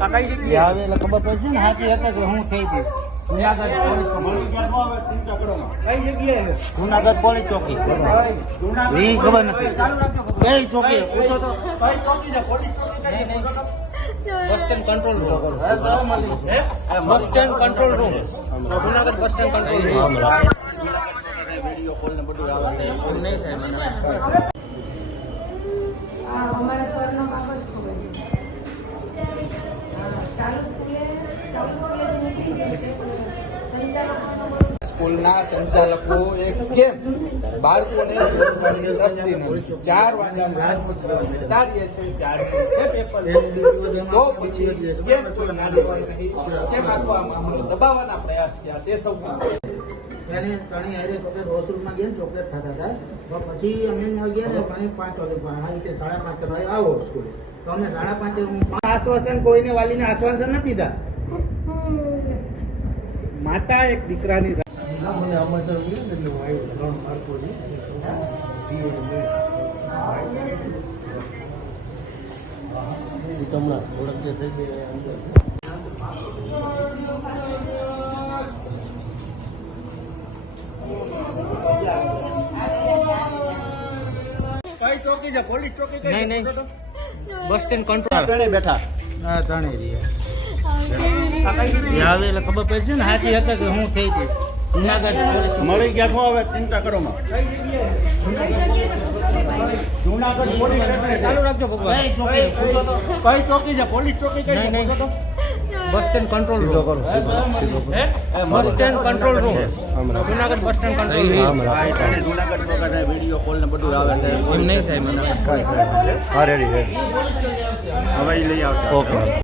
આ કઈ જગ્યાએ આવે એટલે ખબર પડશે ને હાથી હતા કે હું થઈ ગઈ જુનાગઢ પોલીસ ચોકી કઈ જગ્યાએ જુનાગઢ પોલીસ ચોકી એ ખબર નથી કઈ ચોકી પૂછો તો કઈ ચોકી છે પોલીસ ચોકી કઈ બસ stand control room bus stand control room Junagadh bus stand control room video call ને બધું આવે નહીં થાય મને हमारे करना वापस हो गई चालू स्कूले निकली गई સ્કૂલના સંચાલકો એક કેમ બાળકોને દસથી 4 વાગ્યા તારીએ છે 4 છે પેપર તો પછી કેમ કોઈ ના કેમ દબાવવાના પ્રયાસ થયા તે સૌ ત્યારે ત્રણેય હારે ચોકલેટ હોસ્ટેલમાં ગયા ચોકલેટ ખાતા હતા તો પછી અમે ગયા ને મને 5 વાગે આ રીતે 5:30 તમારે આવો સ્કૂલે તો અમે 5:30 આશ્વાસન કોઈને વાલીને આશ્વાસન નથી દીધા માતા એક દીકરાની મને અમાચર મળ્યું ને એટલે હું આવ્યો 3 બાળકો છે તમને ઓળખે સાહેબ કઈ ચોકી છે પોલીસ ચોકી કઈ નહીં નહીં બસ સ્ટેન્ડ કંટ્રોલ ત્રણે બેઠા હા ત્રણે આ કઈ જગ્યાએ આવે એટલે ખબર પડશે ને હાથી હતા કે હું થઈ ગઈ જુનાગઢ પોલીસ મળી ગયા છો હવે ચિંતા કરો માં કઈ જગ્યાએ જુનાગઢ પોલીસ સ્ટેશન ચાલુ રાખજો ભગવાન કઈ ચોકી પૂછો તો કઈ ચોકી છે પોલીસ ચોકી કઈ નહીં, નહીં. પૂછો તો bus stand control room bus stand control room Junagadh bus stand control room Junagadh ચોકા વિડીયો કોલ ને બધું આવે એમ નહીં થાય મને હવે લઈ આવશે ઓકે